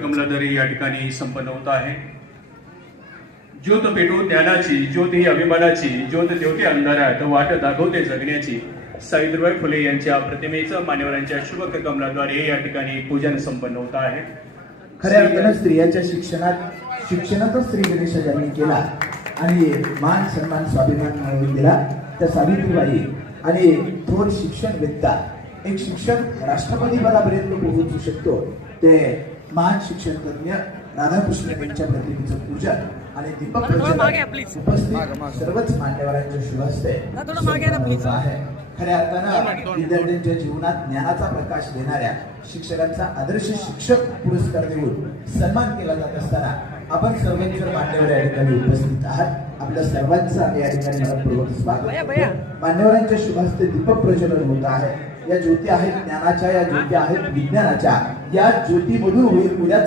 कमलादरी या ठिकाणी संपन्न होत आहे। ज्योत पेटो ज्ञानाची, ज्योत ही अभिमानाची, ज्योत देवते अंधारात वाट दाखवते जगण्याची। सावित्रीबाई फुले यांच्या प्रतिमेचं मान्यवरांच्या शुभ कमलाद्वारे या ठिकाणी पूजन संपन्न होत आहे। खऱ्या अर्थानं स्त्रियांच्या शिक्षणातच स्त्री गणेश यांनी केला आणि मान सन्मान स्वाभिमान मिळवून दिला। त्या सावित्रीबाई आणि थोर शिक्षणवेत्ता एक शिक्षक राष्ट्रपती पदापर्यंत पोहोचू शकतो ते महान शिक्षण तज्ञ राधाकृष्ण यांच्या प्रतिमेचं पूजन आणि दीपक प्रज्वलन उपस्थित सर्वच मान्यवरांच्या शुभ हस्ते आहे। खऱ्या अर्थानं विद्यार्थ्यांच्या जीवनात ज्ञानाचा प्रकाश देणाऱ्या शिक्षकांचा आदर्श शिक्षक पुरस्कार देऊन सन्मान केला जात असताना आपण सर्वच मान्यवर या ठिकाणी उपस्थित आहात। आपल्या सर्वांचं आम्ही या ठिकाणी मनपूर्वक स्वागत करतो। मान्यवरांच्या शुभ हस्ते दीपक प्रज्वलन होत आहे। या ज्योती आहेत ज्ञानाच्या, या ज्योती आहेत विज्ञानाच्या, या ज्योतीमधून होईल उद्या